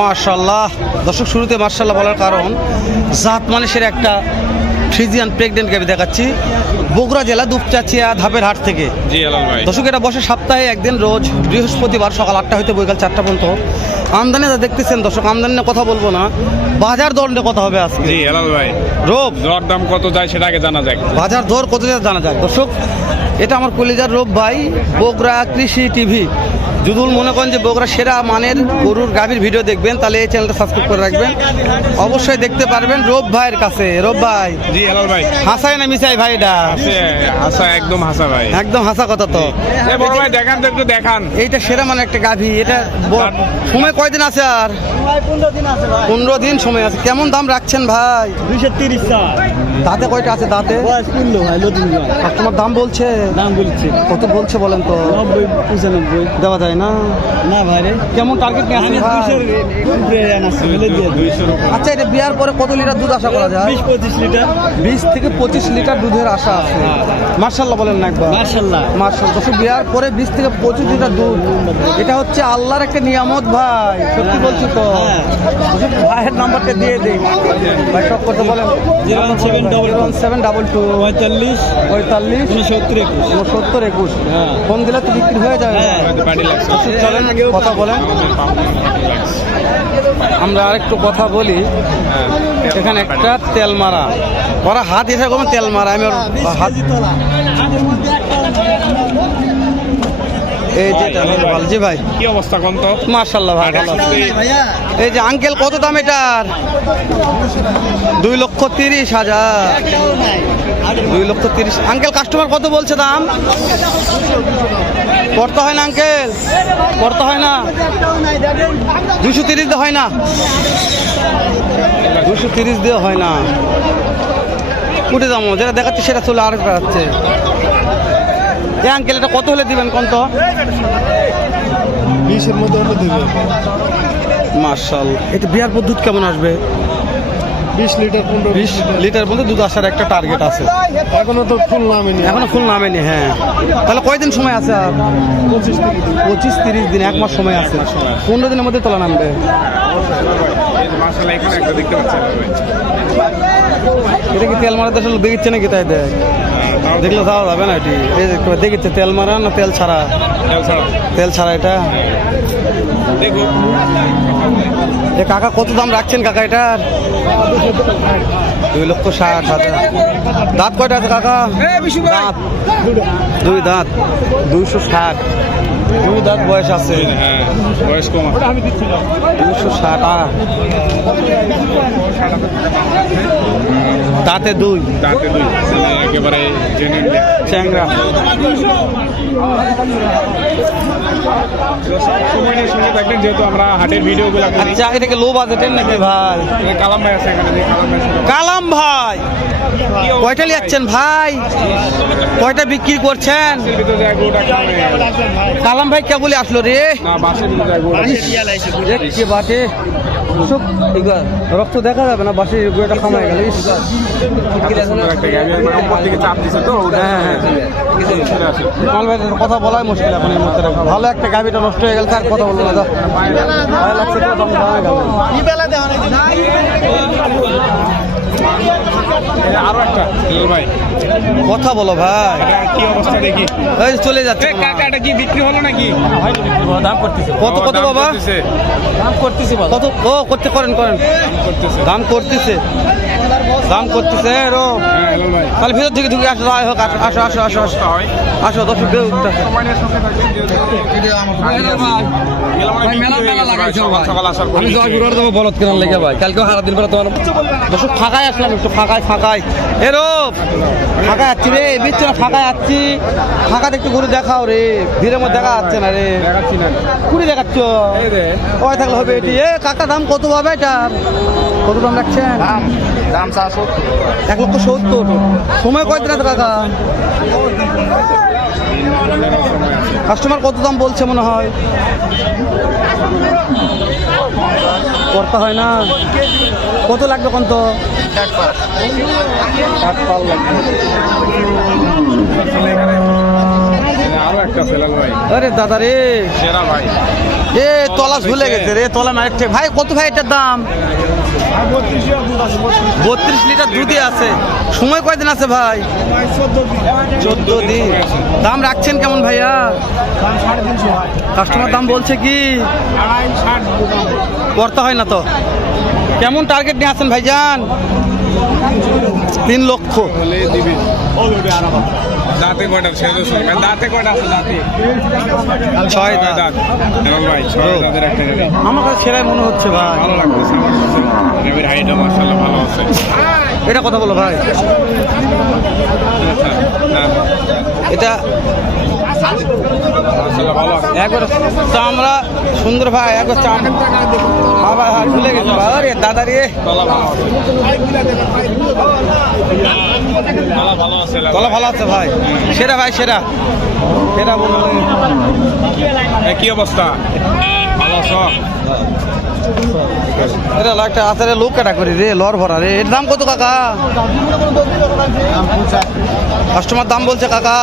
মাশাআল্লাহ দর্শক, শুরুতে মাশাআল্লাহ বলার কারণ জাত মানুষের একটা ফ্রিজিয়ান প্রেগনেন্ট গাভী দেখাচ্ছি বগুড়া জেলা দুপচাচিয়া ধাপের হাট থেকে। জি হেলাল ভাই। দর্শক, এটা বসে সপ্তাহে একদিন, রোজ বৃহস্পতিবার সকাল 8টা হইতে বৈকাল 4টা পর্যন্ত। আমদানি যা দেখতেছেন দর্শক, আমদানি নিয়ে কথা বলবো না, বাজার দর নিয়ে কথা হবে আজকে। জি হেলাল ভাই। রোব দর দাম কত যায় সেটা আগে জানা যাক। বাজার দর কত যায় জানা যায়। দর্শক, এটা আমার কলিজার রূপ ভাই, বগুড়া কৃষি টিভি। যদি মনে করেন যে বগুড়া সেরা মানের গরুর গাভীর ভিডিও দেখবেন, তাহলে এই চ্যানেলটা সাবস্ক্রাইব করে রাখবেন, অবশ্যই দেখতে পারবেন রূপ ভাইয়ের কাছে। রূপ ভাই জি হেলাল ভাই। হাসায় না মিসাই ভাই? এটা হাসা, একদম হাসা ভাই, একদম হাসা কথা। তো বড় ভাই দেখান তো, একটু দেখান। এইটা সেরা মানে একটা গাভী। এটা সময় কয়দিন আছে? আর 15 দিন সময় আছে। কেমন দাম রাখছেন ভাই? 230 দাঁতে কয়টা আছে? দাঁতে ভাই নতুন কাস্টমার দাম বলছে? দাম বলছে কত বলছে বলেন তো? 90 95 দেওয়া যায় না? না ভাই রে, কেমন টার্গেট নিয়ে আসেন ভাই? 200 আচ্ছা, এটা বিয়ার পরে কত লিটার দুধ আশা করা যায়? 20-25 লিটার 20 থেকে 25 লিটার দুধের আশা আছে। মার্শাল্লাহ বলেন না একবার? মাশাআল্লাহ। মার্শাল্লাহ। বিয়ার পরে 20 থেকে 25 লিটার দুধ, এটা হচ্ছে আল্লাহর একটা নিয়ামত ভাই, সত্যি বলছি তো। ভাইয়ের নাম্বারটা দিয়ে দিই ভাই, সব করতে বলেন। 01722 45 69 21। ফোন দিলে তো বিক্রি হয়ে যাবে। চলেন কথা বলেন, আমরা আরেকটু কথা বলি। এখানে একটা তেল মারা, ওরা হাত এসে কোনো তেল মারা, আমি ওর হাত এই যেটা ভালো। জি ভাই, কি অবস্থা কোন তো? মাশাআল্লাহ ভাই ভালো আছে। এই যে আঙ্কেল, কত দাম এটার? 2,30,000। 2,30,000। আঙ্কেল, কাস্টমার কত বলছে দাম? করতে হয় না আঙ্কেল, করতে হয় না? 230 দিয়ে হয় না? 230 দিয়ে হয় না। উঠে যাবো, যেটা দেখাচ্ছে সেটা চলে আর যাচ্ছে। এই আঙ্কেল, এটা কত হলে দিবেন কোন তো? 20 এর মধ্যে হলে দিবে। মাশাআল্লাহ। এটা বিয়ার পর দুধ কেমন আসবে? 20 লিটার 20 লিটার মধ্যে দুধ আসার একটা টার্গেট আছে। এখনো তো ফুল নামেনি। এখনো ফুল নামেনি। হ্যাঁ, তাহলে কয়দিন সময় আছে? আর 25-30 দিন, 1 মাস সময় আছে। 15 দিনের মধ্যে তোলা নামবে। মাশাআল্লাহ, এখানে একটা দেখতে পাচ্ছেন ভাই। এটা কি তেল মারা দেশে দেখিচ্ছে নাকি? তাই দেখ, দেখলে যাওয়া যাবে না। এটি দেখিচ্ছে তেল মারা না তেল ছাড়া? তেল ছাড়া। এটা দেখো এ কাকা, কত দাম রাখছেন কাকা এটার? 2,60,000। দাঁত কয়টা আছে কাকা? দাঁত 2 দাঁত। 260। 2 দাঁত বয়স আছে। হ্যাঁ, বয়স কম। 260। দাঁতে 2। দাঁতে 2, একেবারে চ্যাংরা। সময় নিয়ে সঙ্গে থাকবেন, যেহেতু আমরা হাটের ভিডিওগুলো করি। আচ্ছা, এটাকে লো বাজেটের নাকি ভাই? কালাম ভাই আছে এখানে, কালাম ভাই, কয়টা নিচ্ছেন ভাই? কয়টা বিক্রি করছেন? কালাম ভাই কে বলে আসলো রে? কে বাটে রক্ত দেখা যাবে না, বাসি গুঁড়োটা খামায় গেল। কথা বলাই মুশকিল এখন এই মুহূর্তে। ভালো একটা গাভিটা নষ্ট হয়ে গেল, তার কথা বলবো না। ভালো লাগছে তো, দাম জানা গেল। আরো একটা ভাই, কথা বলো ভাই। কি অবস্থা দেখি? এই চলে যাচ্ছে। এটা কি বিক্রি হলো নাকি? কত কত বাবা? দাম করতেছে কত? ও করতে করেন দাম করতেছে, দাম করতেছে। তাহলে ভিতর থেকে ঢুকে আসো, হোক আসো আসো আসো আসো আসো। দর্শক আমি জয়পুরের দেবো বলদ কেনার লেগে ভাই, কালকেও হারা দিন পরে তোমার দর্শক ফাঁকায় আসলাম, একটু ফাঁকায় এরো ফাঁকায় যাচ্ছি রে, বিচ্ছে না ফাঁকায় যাচ্ছি। ফাঁকাতে একটু ঘুরে দেখাও রে, ভিড়ের মধ্যে দেখা যাচ্ছে না রে। দেখাচ্ছি না, কুড়ি দেখাচ্ছ ওই থাকলে হবে। এটি এ কাকা, দাম কত পাবে এটার? কত দাম রাখছেন? দাম 1,70,000। সময় কয়দিন আছে কাকা? কাস্টমার কত দাম বলছে মনে হয়? করতে হয় না? কত লাগবে কোন তো? 60 পাল লাগবে। আরো একটা সেলাল ভাই আরে দাদা রে, সেরা ভাই এ তলা ঝুলে গেছে রে, তলা মারছে ভাই। কত ভাই এটার দাম? 32 লিটার দুধই আছে। সময় কয়দিন আছে ভাই? 14 দিন। দাম রাখছেন কেমন ভাইয়া? কাস্টমার দাম বলছে কি? করতে হয় না তো। কেমন টার্গেট নিয়ে আছেন ভাইজান? 3 লক্ষ। বলে দিবি দাঁতে কয়টা ছেড়ে শোন দাঁতে কয়টা আছে দাঁতে 6 দাঁত। দাঁত এবং ভাই 6 দাঁতের একটা গাড়ি আমার কাছে সেরাই মনে হচ্ছে ভাই। ভালো লাগতেছে আমার কাছে গাড়ির হাইটও মাশাআল্লাহ ভালো আছে এটা কথা বলো ভাই। এটা মাশাআল্লাহ ভালো আছে একবার চামড়া সুন্দর ভাই, একবার চামড়া ভাই হাত ভুলে গেছে ভাই। আরে দাদা রে, তলা ভালো আছে তলা ভালো আছে গলা ভালো আছে ভাই। সেরা ভাই, সেরা সেরা বললো। কি অবস্থা ভালো আছো এটা একটা আচারে লোক কাটা করি রে, লর ভরা রে। এর দাম কত কাকা? কাস্টমার দাম বলছে কাকা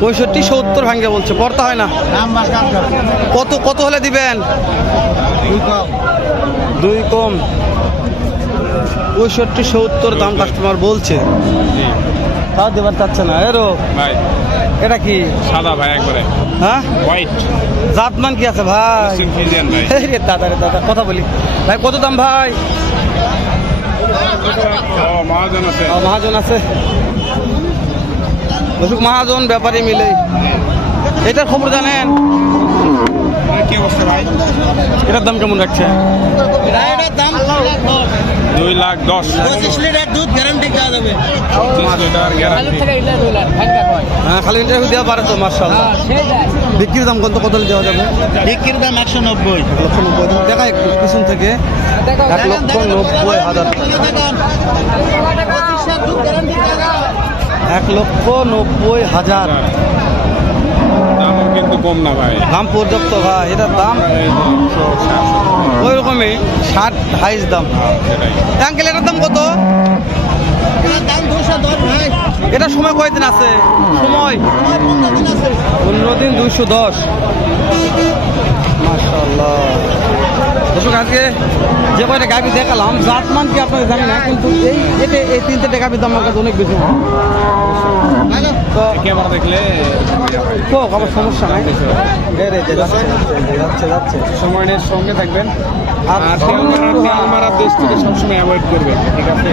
65-70 ভাঙ্গে বলছে। পড়তে হয় না। কত কত হলে দিবেন? 2 কম। 65-70 দাম কাস্টমার বলছে, তাও দেবার চাচ্ছে না। এরো ভাই এটা কি সাদা ভাই একবারে হ্যাঁ? হোয়াইট জাতমান কি আছে ভাই? ফিজিয়ান ভাই এই রে দাদা রে দাদা, কথা বলি ভাই। কত দাম ভাই? ও মহাজন আছে মহাজন আছে, দর্শক মহাজন ব্যাপারী মিলে। এটার খবর জানেন? কি অবস্থা ভাই এটার দাম কেমন রাখছে? এটার দাম 2,10,000 25 লিটার দুধ গ্যারান্টি দেওয়া যাবে। 30 লিটার গ্যারান্টি হ্যাঁ, খালি ইন্টারভিউ দেওয়া পারে তো মার্শাল্লাহ। বিক্রির দাম কত কত হলে দেওয়া যাবে? বিক্রির দাম 190। 1,90,000 দেখা একটু পিছন থেকে 1,90,000। 1,90,000 দামও কিন্তু কম না ভাই দাম পর্যাপ্ত ভাই। এটার দাম ওই রকমই 60 হাইস দাম। সেটাই আঙ্কেল এটার দাম কত? এটার দাম 210 ভাই। এটা সময় কয়দিন আছে? সময় 15 দিন আছে। 15 দিন 210। মাশাআল্লাহ। দর্শক আজকে যে কয়টা গাভি দেখালাম, জাতমান কি আপনাকে জানি না, কিন্তু এই 3-4 গাভির দাম আমার কাছে অনেক বেশি। তো ক্যামেরা দেখলে হোক, আমার সমস্যা নাই। যাচ্ছে সময়ের সঙ্গে থাকবেন আর আর তেলমারা দেশ থেকে সবসময় অ্যাভয়েড করবেন ঠিক আছে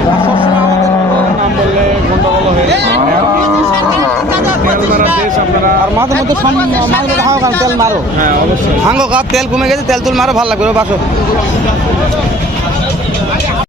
নাম বললে গন্ডগোল হয়ে যাবে তেলমারা দেশ আপনারা আর মাঝে মধ্যে মাঝে হাও তেল মারো। হ্যাঁ অবশ্যই হাঙ্গো তেল কমে গেছে, তেল তুল মারো, ভালো লাগবে বাসো।